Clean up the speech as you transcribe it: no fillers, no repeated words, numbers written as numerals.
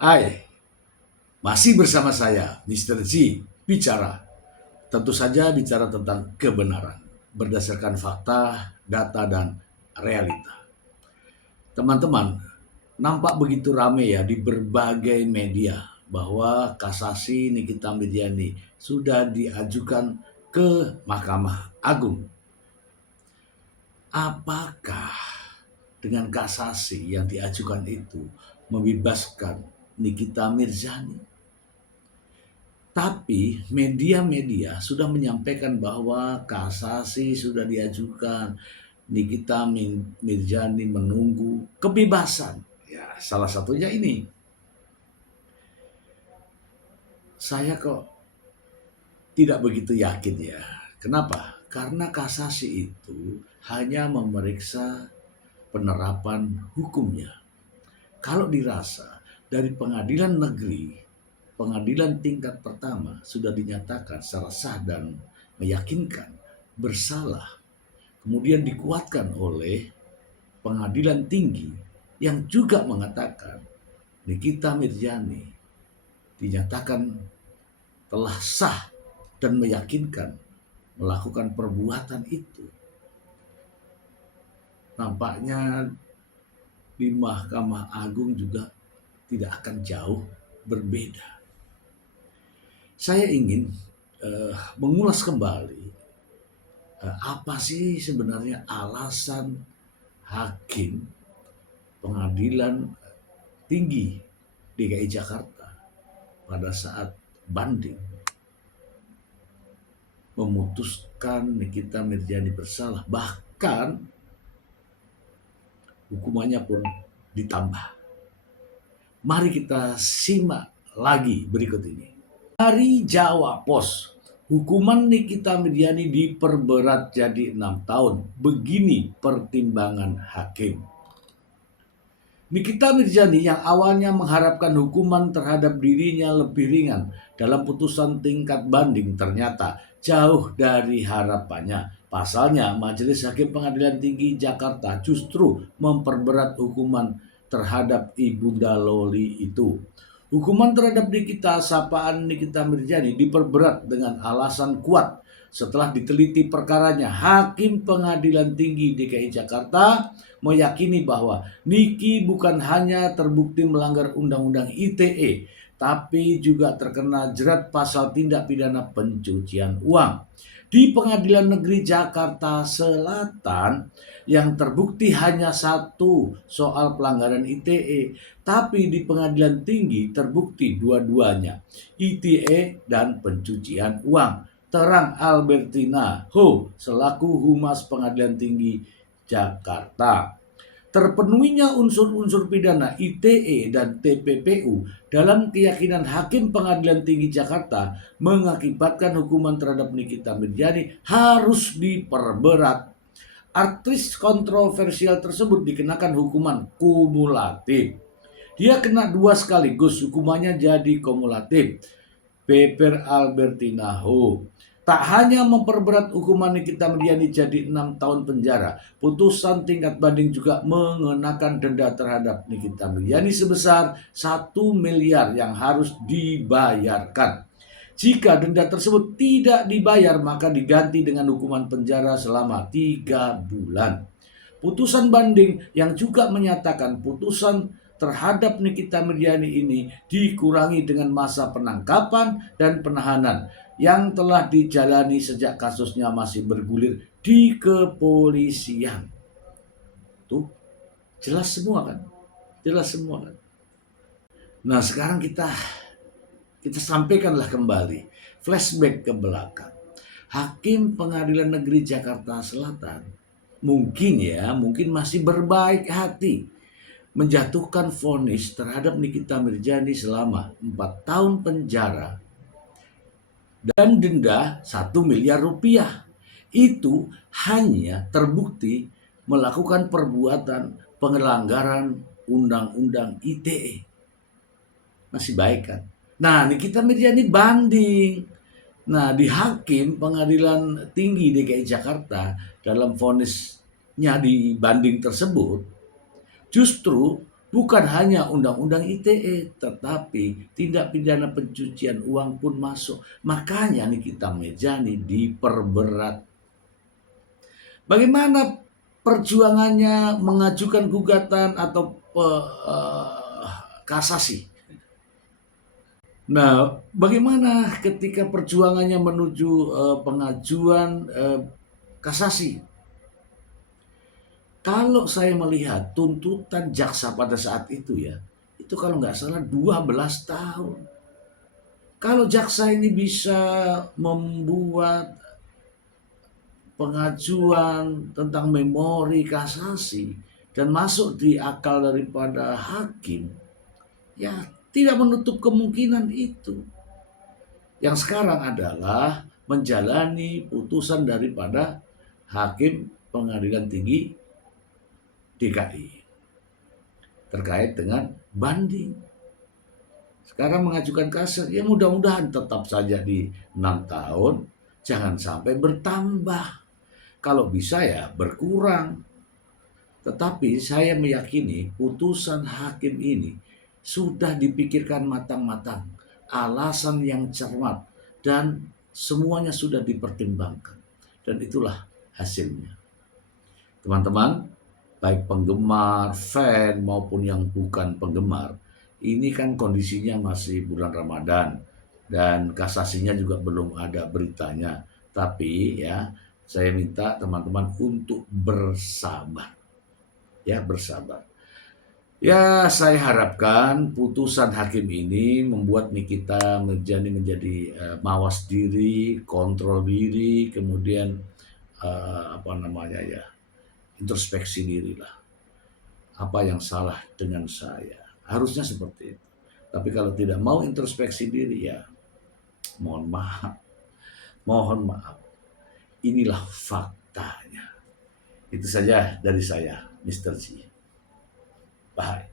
Hai, masih bersama saya, Mr. Z, bicara. Tentu saja bicara tentang kebenaran, berdasarkan fakta, data, dan realita. Teman-teman, nampak begitu ramai ya di berbagai media bahwa kasasi Nikita Mirzani sudah diajukan ke Mahkamah Agung. Apakah dengan kasasi yang diajukan itu membebaskan Nikita Mirzani? Tapi media-media sudah menyampaikan bahwa kasasi sudah diajukan, Nikita Mirzani menunggu kebebasan. Ya, salah satunya ini. Saya kok tidak begitu yakin ya. Kenapa? Karena kasasi itu hanya memeriksa penerapan hukumnya. Kalau dirasa dari pengadilan negeri, pengadilan tingkat pertama sudah dinyatakan secara sah dan meyakinkan bersalah, kemudian dikuatkan oleh pengadilan tinggi yang juga mengatakan Nikita Mirzani dinyatakan telah sah dan meyakinkan melakukan perbuatan itu. Nampaknya di Mahkamah Agung juga tidak akan jauh berbeda. Saya ingin mengulas kembali apa sih sebenarnya alasan hakim pengadilan tinggi DKI Jakarta pada saat banding memutuskan Nikita Mirzani bersalah, bahkan hukumannya pun ditambah. Mari kita simak lagi berikut ini. Dari Jawa Pos, hukuman Nikita Mirzani diperberat jadi 6 tahun. Begini pertimbangan hakim. Nikita Mirzani yang awalnya mengharapkan hukuman terhadap dirinya lebih ringan dalam putusan tingkat banding ternyata jauh dari harapannya. Pasalnya, Majelis Hakim Pengadilan Tinggi Jakarta justru memperberat hukuman terhadap Ibunda Loli itu. Hukuman terhadap Nikita sapaan Nikita Mirzani diperberat dengan alasan kuat. Setelah diteliti perkaranya, Hakim Pengadilan Tinggi DKI Jakarta meyakini bahwa Niki bukan hanya terbukti melanggar Undang-Undang ITE, tapi juga terkena jerat pasal tindak pidana pencucian uang. Di Pengadilan Negeri Jakarta Selatan yang terbukti hanya satu soal pelanggaran ITE, tapi di Pengadilan Tinggi terbukti dua-duanya, ITE dan pencucian uang. Terang Albertina Ho selaku Humas Pengadilan Tinggi Jakarta. Terpenuhinya unsur-unsur pidana ITE dan TPPU dalam keyakinan Hakim Pengadilan Tinggi Jakarta mengakibatkan hukuman terhadap Nikita Mirzani harus diperberat. Artis kontroversial tersebut dikenakan hukuman kumulatif. Dia kena 2 sekaligus, hukumannya jadi kumulatif. Beber Albertina Ho. Tak hanya memperberat hukuman Nikita Mirzani jadi 6 tahun penjara, putusan tingkat banding juga mengenakan denda terhadap Nikita Mirzani sebesar 1 miliar yang harus dibayarkan. Jika denda tersebut tidak dibayar, maka diganti dengan hukuman penjara selama 3 bulan. Putusan banding yang juga menyatakan putusan terhadap Nikita Mirzani ini dikurangi dengan masa penangkapan dan penahanan yang telah dijalani sejak kasusnya masih bergulir di kepolisian. Tuh, jelas semua kan? Jelas semua kan? Nah, sekarang kita sampaikanlah kembali, flashback ke belakang. Hakim Pengadilan Negeri Jakarta Selatan mungkin masih berbaik hati menjatuhkan vonis terhadap Nikita Mirzani selama 4 tahun penjara dan denda 1 miliar rupiah. Itu hanya terbukti melakukan perbuatan pelanggaran Undang-Undang ITE. Masih baik kan? Nah, Nikita Mirzani banding. Nah, di Hakim Pengadilan Tinggi DKI Jakarta dalam vonisnya di banding tersebut justru Bukan hanya undang-undang ITE, tetapi tindak pidana pencucian uang pun masuk. Makanya nih kita meja nih diperberat. Bagaimana perjuangannya mengajukan gugatan atau kasasi? Nah, bagaimana ketika perjuangannya menuju pengajuan kasasi? Kalau saya melihat tuntutan jaksa pada saat itu ya, itu kalau nggak salah 12 tahun. Kalau jaksa ini bisa membuat pengajuan tentang memori kasasi dan masuk di akal daripada hakim, ya tidak menutup kemungkinan itu. Yang sekarang adalah menjalani putusan daripada hakim pengadilan tinggi DKI terkait dengan banding. Sekarang mengajukan kasasi, ya mudah-mudahan tetap saja di 6 tahun, jangan sampai bertambah. Kalau bisa ya berkurang. Tetapi saya meyakini putusan hakim ini sudah dipikirkan matang-matang, alasan yang cermat, dan semuanya sudah dipertimbangkan. Dan itulah hasilnya. Teman-teman, baik penggemar, fan, maupun yang bukan penggemar, ini kan kondisinya masih bulan Ramadan, dan kasasinya juga belum ada beritanya. Tapi ya, saya minta teman-teman untuk bersabar. Ya, bersabar. Ya, saya harapkan putusan hakim ini membuat nih kita menjadi mawas diri, kontrol diri, kemudian apa namanya ya, introspeksi diri lah. Apa yang salah dengan saya? Harusnya seperti itu. Tapi kalau tidak mau introspeksi diri ya, mohon maaf, mohon maaf. Inilah faktanya. Itu saja dari saya, Mr. G. Bye.